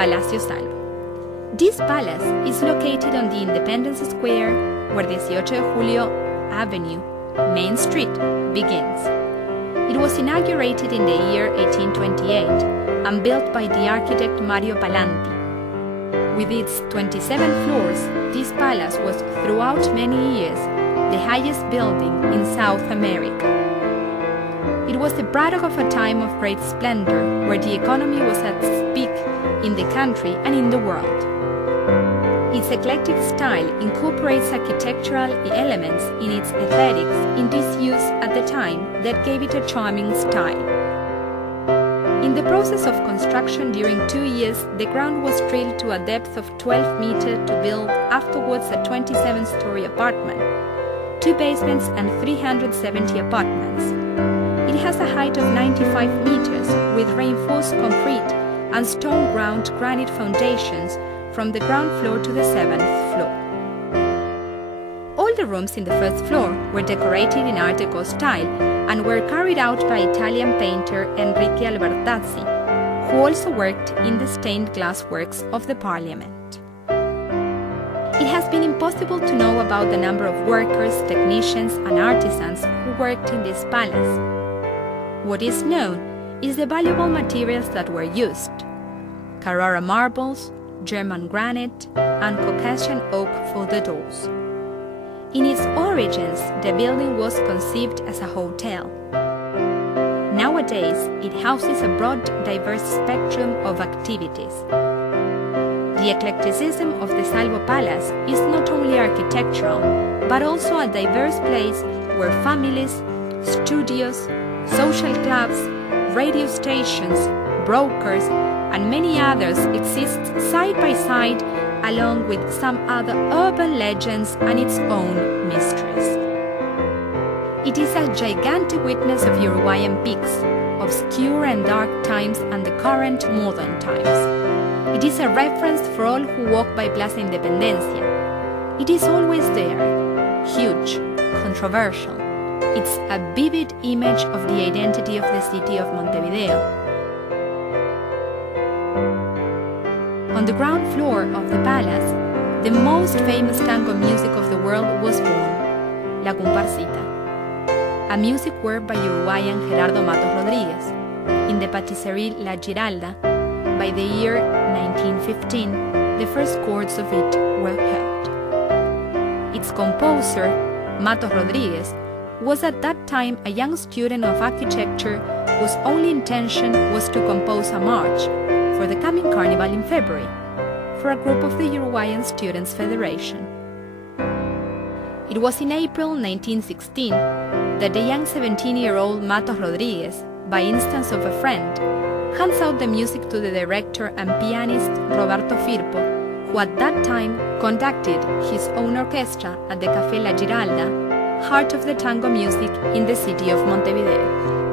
Palacio Salvo. This palace is located on the Independence Square, where 18 de Julio Avenue, Main Street, begins. It was inaugurated in the year 1828 and built by the architect Mario Palanti. With its 27 floors, this palace was throughout many years the highest building in South America. It was the product of a time of great splendor, where the economy was at its peak in the country and in the world. Its eclectic style incorporates architectural elements in its aesthetics in disuse at the time that gave it a charming style. In the process of construction during 2 years, the ground was drilled to a depth of 12 meters to build afterwards a 27-story apartment, 2 basements and 370 apartments. It has a height of 95 meters with reinforced concrete and stone ground granite foundations from the ground floor to the 7th floor. All the rooms in the first floor were decorated in Art Deco style and were carried out by Italian painter Enrique Albertazzi, who also worked in the stained glass works of the Parliament. It has been impossible to know about the number of workers, technicians and artisans who worked in this palace. What is known is the valuable materials that were used: Carrara marbles, German granite, and Caucasian oak for the doors. In its origins, the building was conceived as a hotel. Nowadays, it houses a broad, diverse spectrum of activities. The eclecticism of the Salvo Palace is not only architectural, but also a diverse place where families, studios, social clubs, radio stations, brokers, and many others exist side by side, along with some other urban legends and its own mysteries. It is a gigantic witness of Uruguayan peaks, obscure and dark times and the current modern times. It is a reference for all who walk by Plaza Independencia. It is always there, huge, controversial. It's a vivid image of the identity of the city of Montevideo. On the ground floor of the palace, the most famous tango music of the world was born, La Comparsita, a music work by Uruguayan Gerardo Matos Rodriguez. In the patisserie La Giralda, by the year 1915, the first chords of it were heard. Its composer, Matos Rodriguez, was at that time a young student of architecture whose only intention was to compose a march for the coming carnival in February, for a group of the Uruguayan Students' Federation. It was in April 1916 that the young 17-year-old Matos Rodriguez, by instance of a friend, hands out the music to the director and pianist Roberto Firpo, who at that time conducted his own orchestra at the Café La Giralda, heart of the tango music in the city of Montevideo.